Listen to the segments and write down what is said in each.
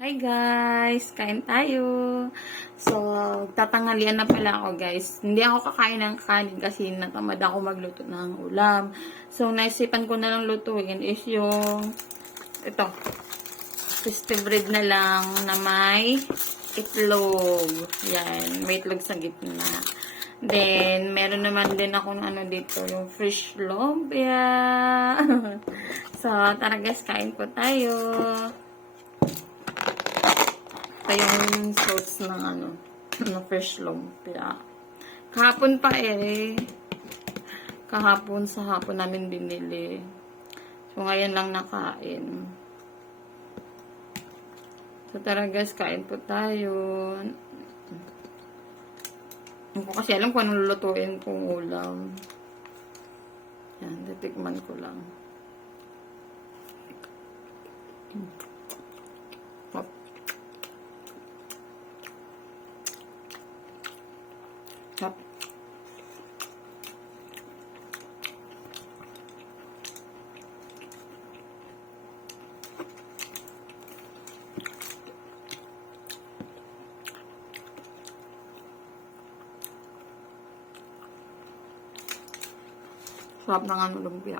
Hi guys! Kain tayo! So, tatanghalian na pala ako guys. Hindi ako kakain ng kanin kasi natamad ako magluto ng ulam. So, naisipan ko na lang lutuin is yung ito, festive bread na lang na may itlog. Yan, may itlog sa gitna. Then, meron naman din ako ng ano dito, yung fish lumpia. So, tara guys, kain po tayo. Ito yung sauce ng ano, ng fish lumpia. Kahapon pa kahapon sa hapon namin binili. So, ngayon lang nakain. So, tara guys, kain po tayo. Hindi ko kasi alam kung anong lulutuin kong ulam. Yan, titikman ko lang. Tap. Sarap ng ano lumpia.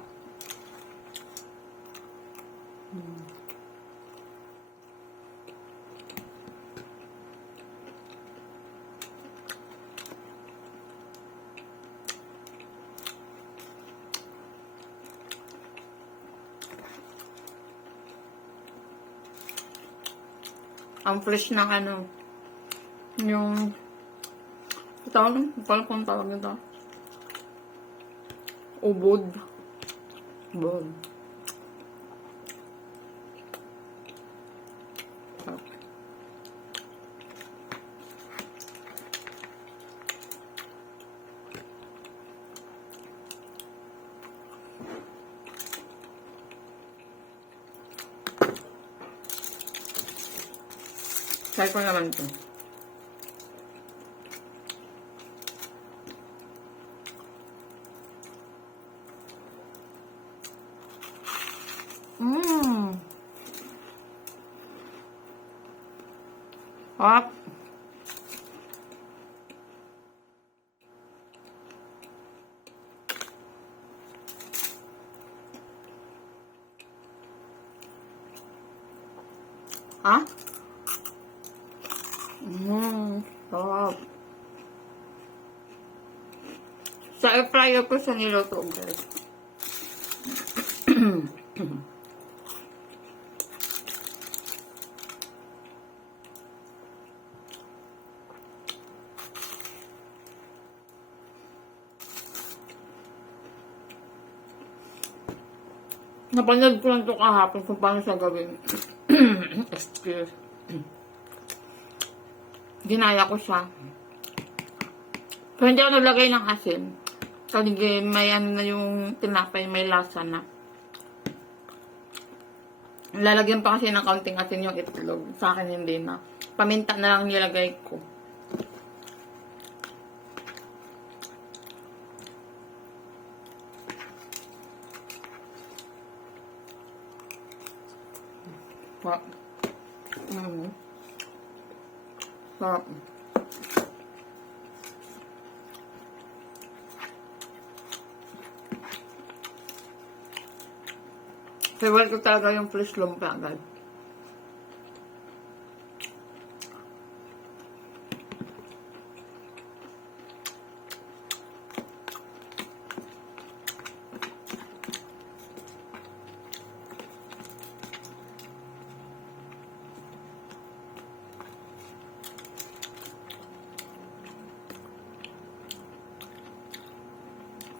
Ang fresh ng ano, yung tawag, hindi ko alam kung tawag nito. Ubod. Ubod. Try ko naman ito. Hop. Ha? Sarap. Sa air fryer ko siya niluto, guys. Napanood ko lang ito kahapon kung paano siya gawin. Excuse. Ginaya ko siya. Pero hindi ako naglagay ng asin. Kasi may ano na yung tinapay, may lasa na. Lalagyan pa kasi ng kaunting asin yung itlog. Sa akin hindi na. Paminta na lang nilagay ko. Sarap. Sarap. Favorite ko talaga yung fish lumpia, guys.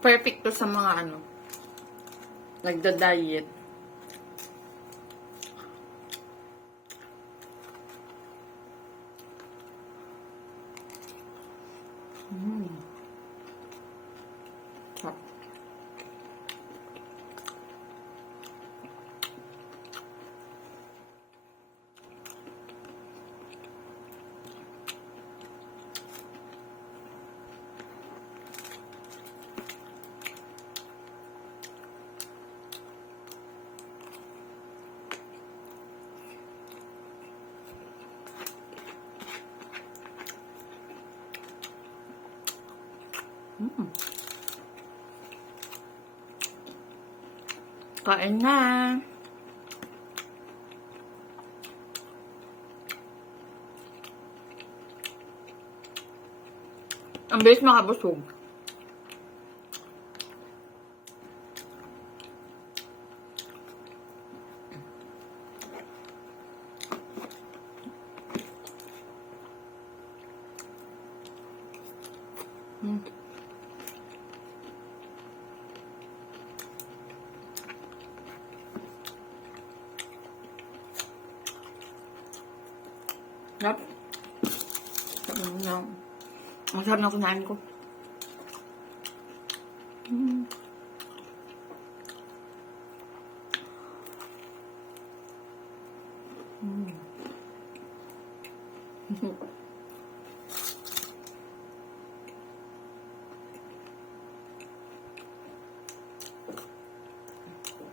Perfect to sa mga ano, nagda-diet. Kain na. Ang bilis makabusog. Sarap. Ang sarap na kunain ko.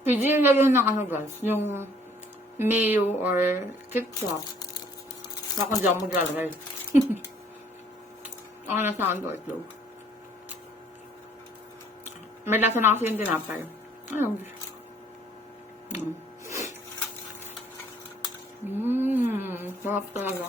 Pwede yung lagyan ng ano guys, yung mayo or ketchup. Ako dyan maglalagay. Ako na sa ando itlog. May lasa na kasi yung tinapay. Ayun. Sarap talaga.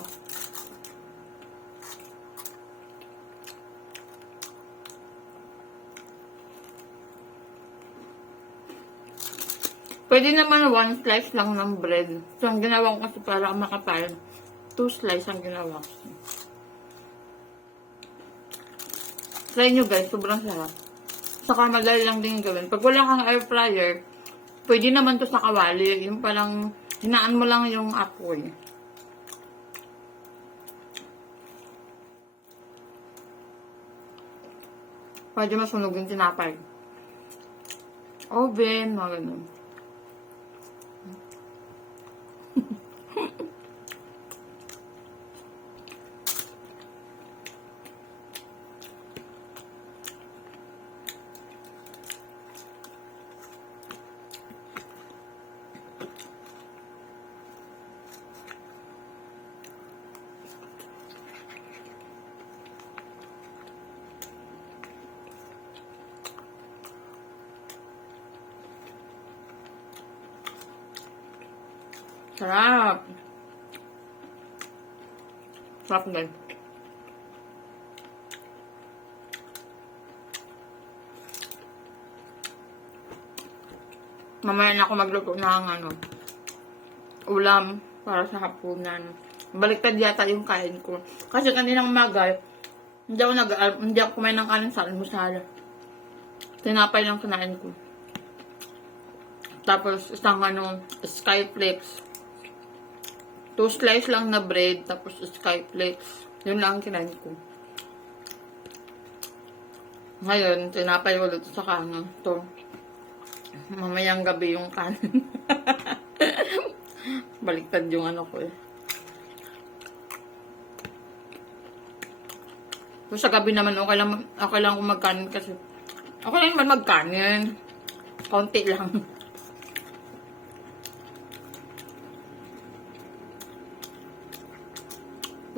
Pwede naman one slice lang ng bread. So, ang ginawa ko kasi para makapal, 2 slice ang ginawa ko. Try nyo guys, sobrang sarap. Saka madali lang din gawin. Pag wala kang air fryer, pwede naman to sa kawali. Yung palang, hinaan mo lang yung apoy. Pwede masunog yung tinapay. Oven, mga ganun. Sarap. Sarap din. Mamaya na ako magluto ng ulam para sa hapunan. Baliktad yata yung kain ko. Kasi kaninang umaga, hindi ako kumain ng kanin sa almusal. Tinapay lang kinain ko. Tapos isang skyflakes. 2 slice lang na bread, tapos skyflakes. Yun lang ang kinain ko. Ngayon, tinapay ulit sa kanin. Ito. Mamayang gabi yung kanin. Baliktad yung ano ko eh. So, sa gabi naman, okay lang kung magkanin kasi. Okay lang naman magkanin. Konti lang.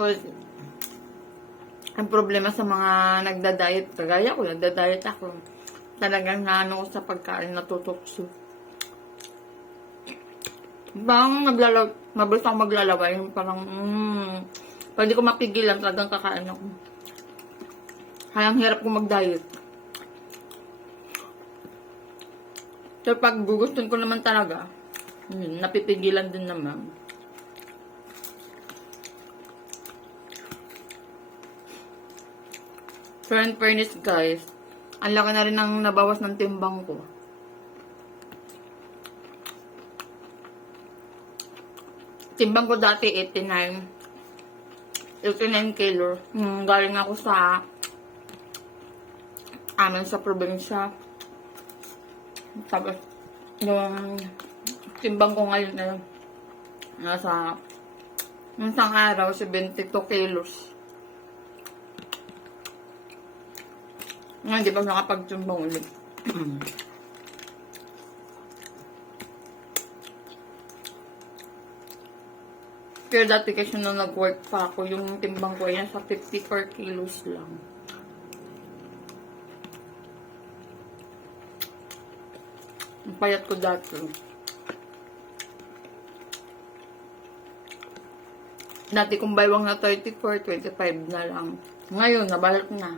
Well, ang problema sa mga nagda-diet, kagaya ko, nagda-diet ako. Talagang naano ko sa pagkain, natutokso. Bang mabilis ako maglalaway, parang, pag di ko mapigilan, talagang kakain ako. Hayang hirap ko mag-diet. So, pag gugustuhin ko naman talaga, napipigilan din naman. Pero in fairness guys, ang laki na rin ang nabawas ng timbang ko. Timbang ko dati 89 kilo. Galing ako sa amin sa probinsya. Tapos, yung timbang ko ngayon na nasa isang araw, 72 kilos. Ngayon, di ba nakapagtimbang ulit? Pero dati kasi nung nag-work pa ako, yung timbang ko yan sa 54 kilos lang. payat ko dati. Dati kung baywang na 34, 25 na lang. Ngayon, nabalat na.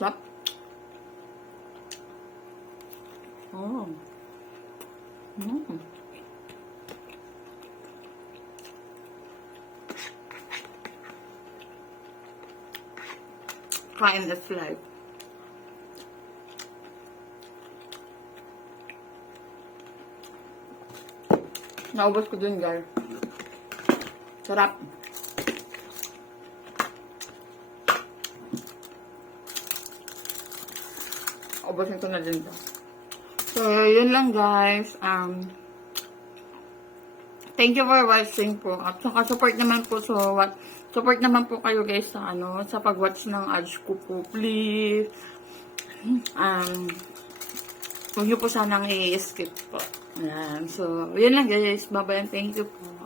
Sarap. Oh. Kain is life. Naubos ko dun, guys. Sarap. Ubusin ko na din to. So, yun lang, guys. Thank you for watching po. At saka support naman po support naman po kayo guys sa sa pag-watch ng ads ko po, please. Huwag niyo po sanang i-skip po. Ayan. So, yun lang guys. Bye-bye and thank you po.